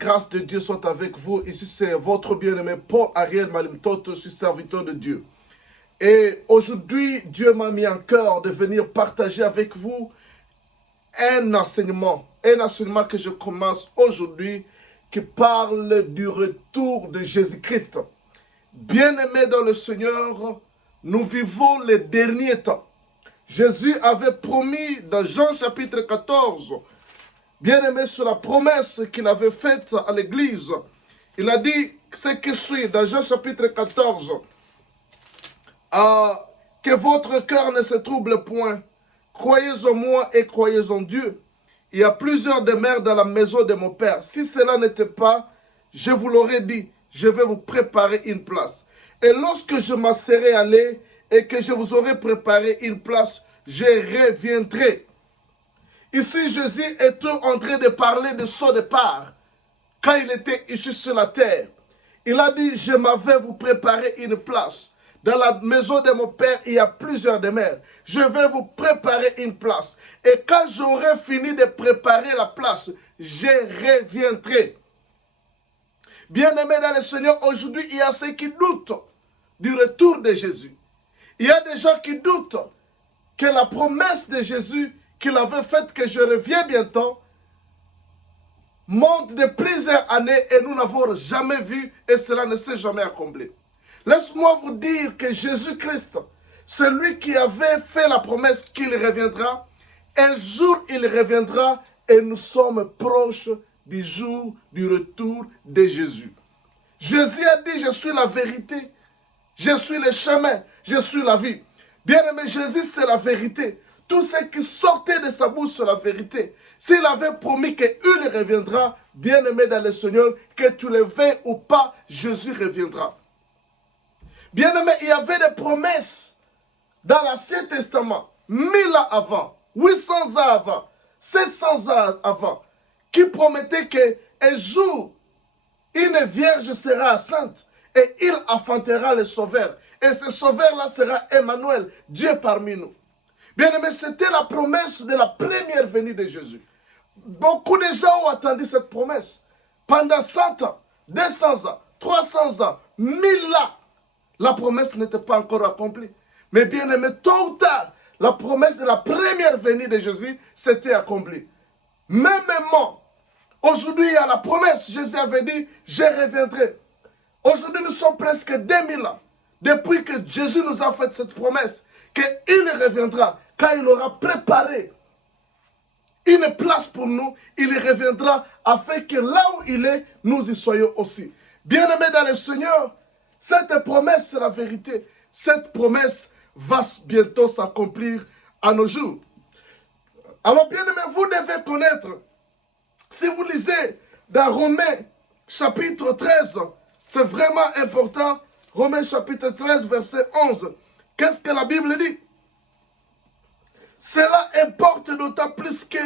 grâce de Dieu soit avec vous. Ici, c'est votre bien-aimé Paul Ariel Malimtoto, je suis serviteur de Dieu. Et aujourd'hui, Dieu m'a mis en cœur de venir partager avec vous un enseignement que je commence aujourd'hui qui parle du retour de Jésus-Christ. Bien-aimés dans le Seigneur, nous vivons les derniers temps. Jésus avait promis dans Jean chapitre 14, bien-aimé, sur la promesse qu'il avait faite à l'église. Il a dit ce qui suit dans Jean chapitre 14, que votre cœur ne se trouble point. Croyez en moi et croyez en Dieu. Il y a plusieurs demeures dans la maison de mon Père. Si cela n'était pas, je vous l'aurais dit, je vais vous préparer une place. Et lorsque je m'en serai allé et que je vous aurai préparé une place, je reviendrai. Ici, Jésus est en train de parler de son départ. Quand il était ici sur la terre, il a dit, je m'en vais vous préparer une place. Dans la maison de mon Père, il y a plusieurs demeures. Je vais vous préparer une place. Et quand j'aurai fini de préparer la place, je reviendrai. Bien-aimés dans le Seigneur, aujourd'hui, il y a ceux qui doutent du retour de Jésus. Il y a des gens qui doutent que la promesse de Jésus qu'il avait faite, que je reviens bientôt, monte de plusieurs années et nous n'avons jamais vu et cela ne s'est jamais accompli. Laisse-moi vous dire que Jésus-Christ, celui qui avait fait la promesse qu'il reviendra, un jour il reviendra et nous sommes proches du jour du retour de Jésus. Jésus a dit, je suis la vérité, je suis le chemin, je suis la vie. Bien-aimé, Jésus c'est la vérité. Tout ce qui sortait de sa bouche c'est la vérité. S'il avait promis qu'il reviendra, bien-aimé dans le Seigneur, que tu le veuilles ou pas, Jésus reviendra. Bien-aimé, il y avait des promesses dans l'Ancien Testament, 1000 ans avant, 800 ans avant, 700 ans avant, qui promettaient qu'un jour, une vierge sera enceinte et il affrontera le Sauveur. Et ce Sauveur-là sera Emmanuel, Dieu parmi nous. Bien-aimé, c'était la promesse de la première venue de Jésus. Beaucoup de gens ont attendu cette promesse. Pendant 100 ans, 200 ans, 300 ans, 1000 ans, la promesse n'était pas encore accomplie. Mais bien-aimé, tôt ou tard, la promesse de la première venue de Jésus s'était accomplie. Mêmement, aujourd'hui, il y a la promesse. Jésus avait dit, je reviendrai. Aujourd'hui, nous sommes presque 2000 ans depuis que Jésus nous a fait cette promesse, qu'il reviendra quand il aura préparé une place pour nous, il reviendra afin que là où il est, nous y soyons aussi. Bien-aimés dans le Seigneur, cette promesse, c'est la vérité. Cette promesse va bientôt s'accomplir à nos jours. Alors, bien-aimés, vous devez connaître, si vous lisez dans Romains chapitre 13, c'est vraiment important, Romains chapitre 13, verset 11. Qu'est-ce que la Bible dit? Cela importe d'autant plus que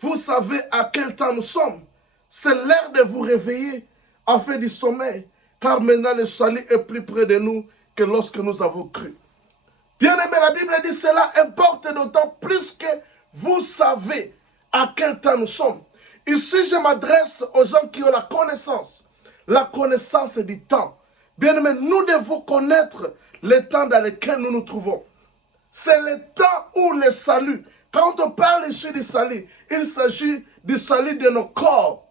vous savez à quel temps nous sommes. C'est l'heure de vous réveiller afin du sommeil, car maintenant le salut est plus près de nous que lorsque nous avons cru. Bien-aimé, la Bible dit cela importe d'autant plus que vous savez à quel temps nous sommes. Ici, je m'adresse aux gens qui ont la connaissance du temps. Bien-aimé, nous devons connaître le temps dans lequel nous nous trouvons. C'est le temps où le salut, quand on parle ici du salut, il s'agit du salut de nos corps.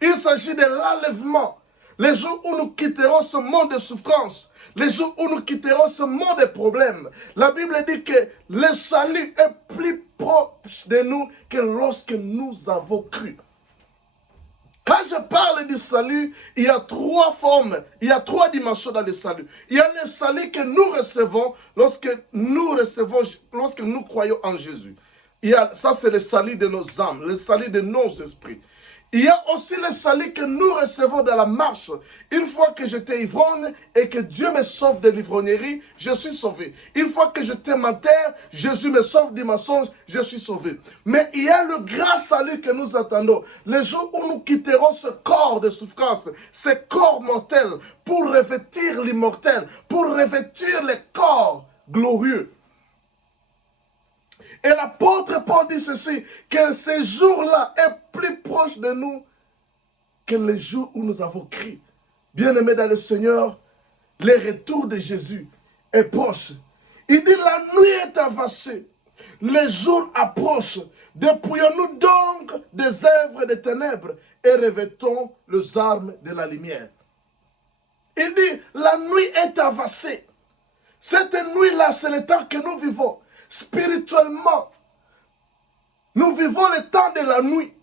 Il s'agit de l'enlèvement. Les jours où nous quitterons ce monde de souffrance, les jours où nous quitterons ce monde de problèmes. La Bible dit que le salut est plus proche de nous que lorsque nous avons cru. Quand je parle du salut, il y a trois formes, il y a trois dimensions dans le salut. Il y a le salut que nous recevons lorsque nous croyons en Jésus. Ça, c'est le salut de nos âmes, le salut de nos esprits. Il y a aussi le salut que nous recevons dans la marche. Une fois que j'étais ivrogne et que Dieu me sauve de l'ivrognerie, je suis sauvé. Une fois que j'étais menteur, Jésus me sauve du mensonge, je suis sauvé. Mais il y a le grand salut que nous attendons. Le jour où nous quitterons ce corps de souffrance, ce corps mortel, pour revêtir l'immortel, pour revêtir le corps glorieux. Et l'apôtre Paul dit ceci, que ce jour-là est plus proche de nous que le jour où nous avons crié, bien-aimés dans le Seigneur, le retour de Jésus est proche. Il dit, la nuit est avancée, le jour approche. Dépouillons-nous donc des œuvres des ténèbres et revêtons les armes de la lumière. Il dit, la nuit est avancée. Cette nuit-là, c'est le temps que nous vivons. Spirituellement, nous vivons le temps de la nuit.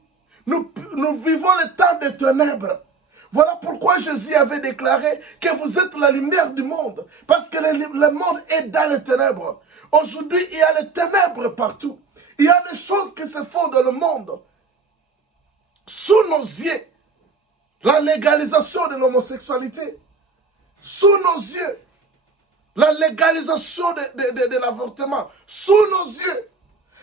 Nous vivons le temps des ténèbres. Voilà pourquoi Jésus avait déclaré que vous êtes la lumière du monde. Parce que le monde est dans les ténèbres. Aujourd'hui, il y a les ténèbres partout. Il y a des choses qui se font dans le monde. Sous nos yeux, la légalisation de l'homosexualité. Sous nos yeux, la légalisation de l'avortement. Sous nos yeux,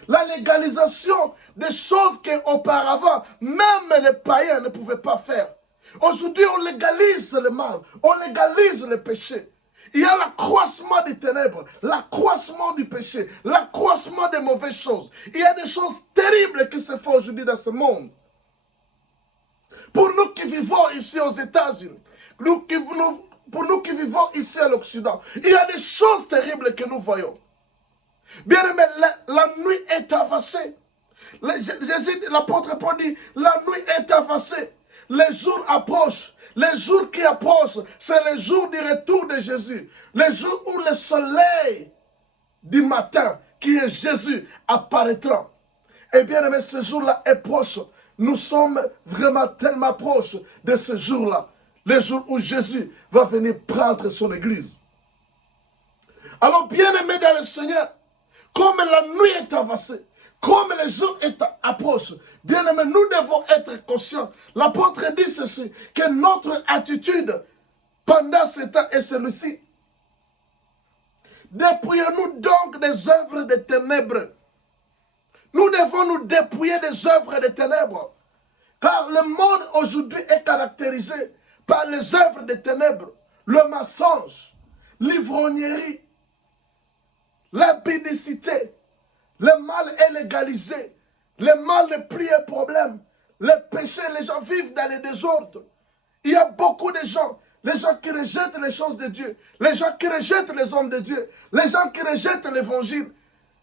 la légalisation des choses qu'auparavant, même les païens ne pouvaient pas faire. Aujourd'hui, on légalise le mal, on légalise le péché. Il y a l'accroissement des ténèbres, l'accroissement du péché, l'accroissement des mauvaises choses. Il y a des choses terribles qui se font aujourd'hui dans ce monde. Pour nous qui vivons ici aux États-Unis, pour nous qui vivons ici à l'Occident, il y a des choses terribles que nous voyons. Bien aimé, la nuit est avancée. L'apôtre Paul dit, la nuit est avancée. Les jours approchent. Les jours qui approchent, c'est le jour du retour de Jésus. Le jour où le soleil du matin, qui est Jésus, apparaîtra. Et bien aimé, ce jour-là est proche. Nous sommes vraiment tellement proches de ce jour-là. Le jour où Jésus va venir prendre son église. Alors bien aimé dans le Seigneur, comme la nuit est avancée, comme le jour approche, bien aimé, nous devons être conscients. L'apôtre dit ceci, que notre attitude pendant ce temps est celui-ci. Dépouillons-nous donc des œuvres des ténèbres. Nous devons nous dépouiller des œuvres des ténèbres. Car le monde aujourd'hui est caractérisé par les œuvres des ténèbres, le mensonge, l'ivrognerie, l'impudicité. Le mal est légalisé. Le mal n'est plus un problème. Le péché, les gens vivent dans les désordres. Il y a beaucoup de gens, les gens qui rejettent les choses de Dieu, les gens qui rejettent les hommes de Dieu, les gens qui rejettent l'évangile.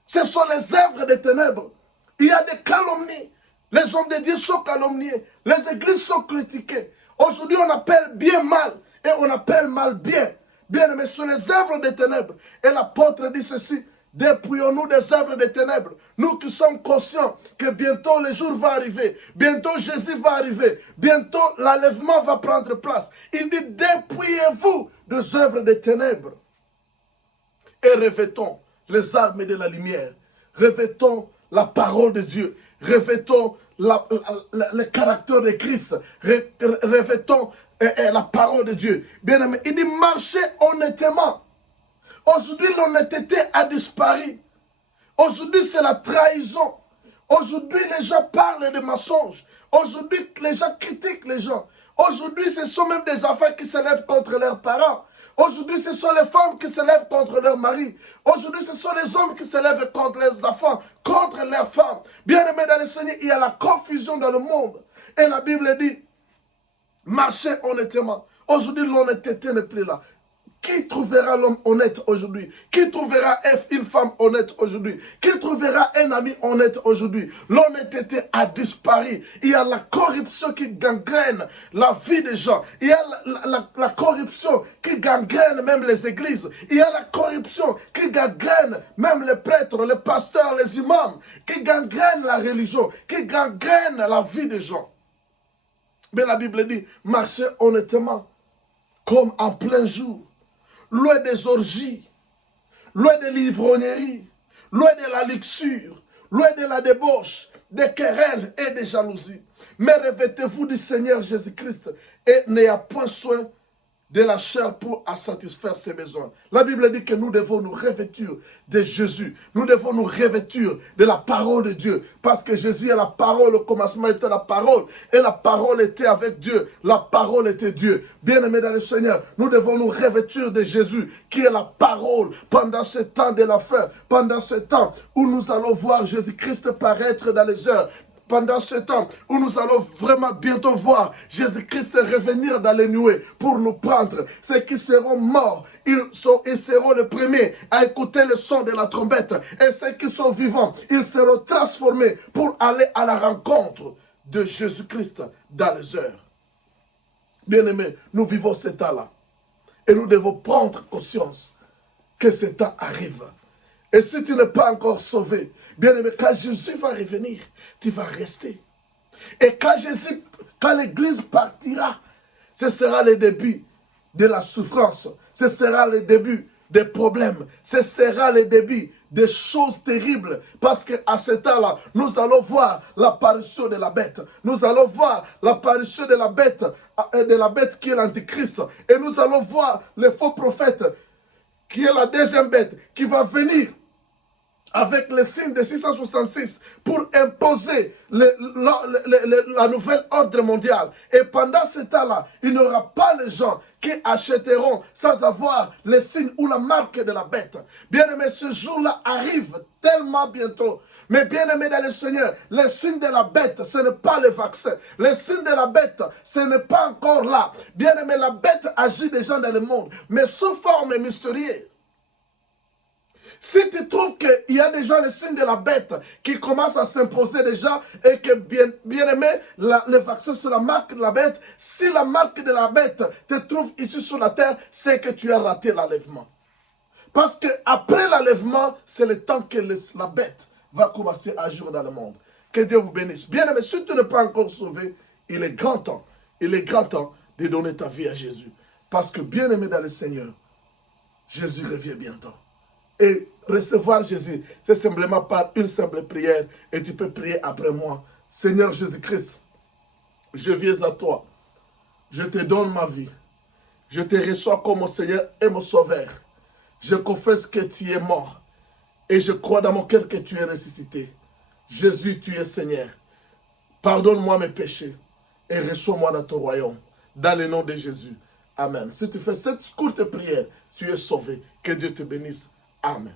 Ce sont les œuvres des ténèbres. Il y a des calomnies. Les hommes de Dieu sont calomniés. Les églises sont critiquées. Aujourd'hui, on appelle bien mal et on appelle mal bien. Bien aimé, sur les œuvres des ténèbres. Et l'apôtre dit ceci, dépouillons-nous des œuvres des ténèbres. Nous qui sommes conscients que bientôt le jour va arriver. Bientôt Jésus va arriver. Bientôt l'enlèvement va prendre place. Il dit, dépouillez-vous des œuvres des ténèbres. Et revêtons les armes de la lumière. Revêtons la parole de Dieu. Revêtons le caractère de Christ. Revêtons la parole de Dieu. Bien aimé, il dit marchez honnêtement. Aujourd'hui, l'honnêteté a disparu. Aujourd'hui, c'est la trahison. Aujourd'hui, les gens parlent de mensonges. Aujourd'hui, les gens critiquent les gens. Aujourd'hui, ce sont même des enfants qui se lèvent contre leurs parents. Aujourd'hui, ce sont les femmes qui se lèvent contre leurs maris. Aujourd'hui, ce sont les hommes qui se lèvent contre les enfants, contre leurs femmes. Bien aimés dans le Seigneur, il y a la confusion dans le monde. Et la Bible dit, marchez honnêtement. Aujourd'hui, l'honnêteté n'est plus là. Qui trouvera l'homme honnête aujourd'hui? Qui trouvera une femme honnête aujourd'hui? Qui trouvera un ami honnête aujourd'hui? L'honnêteté a disparu. Il y a la corruption qui gangrène la vie des gens. Il y a la corruption qui gangrène même les églises. Il y a la corruption qui gangrène même les prêtres, les pasteurs, les imams. Qui gangrène la religion. Qui gangrène la vie des gens. Mais la Bible dit, marchez honnêtement comme en plein jour. Loin des orgies, loin de l'ivrognerie, loin de la luxure, loin de la débauche, des querelles et des jalousies. Mais revêtez-vous du Seigneur Jésus-Christ et n'ayez point soin de la chair pour satisfaire ses besoins. La Bible dit que nous devons nous revêtir de Jésus. Nous devons nous revêtir de la parole de Dieu. Parce que Jésus est la parole. Au commencement était la parole. Et la parole était avec Dieu. La parole était Dieu. Bien-aimés dans le Seigneur, nous devons nous revêtir de Jésus, qui est la parole, pendant ce temps de la fin. Pendant ce temps où nous allons voir Jésus-Christ paraître dans les heures. pendant ce temps où nous allons vraiment bientôt voir Jésus-Christ revenir dans les nuées pour nous prendre. Ceux qui seront morts, ils seront les premiers à écouter le son de la trompette. Et ceux qui sont vivants, ils seront transformés pour aller à la rencontre de Jésus-Christ dans les heures. Bien-aimés, nous vivons ce temps-là. Et nous devons prendre conscience que ce temps arrive. Et si tu n'es pas encore sauvé, bien-aimé, quand Jésus va revenir, tu vas rester. Et quand l'Église partira, ce sera le début de la souffrance. Ce sera le début des problèmes. Ce sera le début des choses terribles. Parce qu'à ce temps-là, nous allons voir l'apparition de la bête. Nous allons voir l'apparition de la bête qui est l'Antichrist. Et nous allons voir le faux prophète qui est la deuxième bête, qui va venir avec le signe de 666 pour imposer la nouvelle ordre mondiale. Et pendant ce temps-là, il n'y aura pas les gens qui achèteront sans avoir le signe ou la marque de la bête. Bien-aimé, ce jour-là arrive tellement bientôt. Mais bien-aimé dans le Seigneur, le signe de la bête, ce n'est pas le vaccin. Le signe de la bête, ce n'est pas encore là. Bien-aimé, la bête agit déjà dans le monde, mais sous forme mystérieuse. Si tu trouves qu'il y a déjà le signe de la bête qui commence à s'imposer déjà et que bien aimé, le vaccin c'est la marque de la bête, si la marque de la bête te trouve ici sur la terre, c'est que tu as raté l'enlèvement. Parce qu'après l'enlèvement, c'est le temps que la bête va commencer à agir dans le monde. Que Dieu vous bénisse. Bien aimé, si tu n'es pas encore sauvé, il est grand temps de donner ta vie à Jésus. Parce que bien aimé dans le Seigneur, Jésus revient bientôt. Et recevoir Jésus, c'est simplement par une simple prière. Et tu peux prier après moi. Seigneur Jésus-Christ, je viens à toi. Je te donne ma vie. Je te reçois comme mon Seigneur et mon Sauveur. Je confesse que tu es mort. Et je crois dans mon cœur que tu es ressuscité. Jésus, tu es Seigneur. Pardonne-moi mes péchés. Et reçois-moi dans ton royaume. Dans le nom de Jésus. Amen. Si tu fais cette courte prière, tu es sauvé. Que Dieu te bénisse. Amen.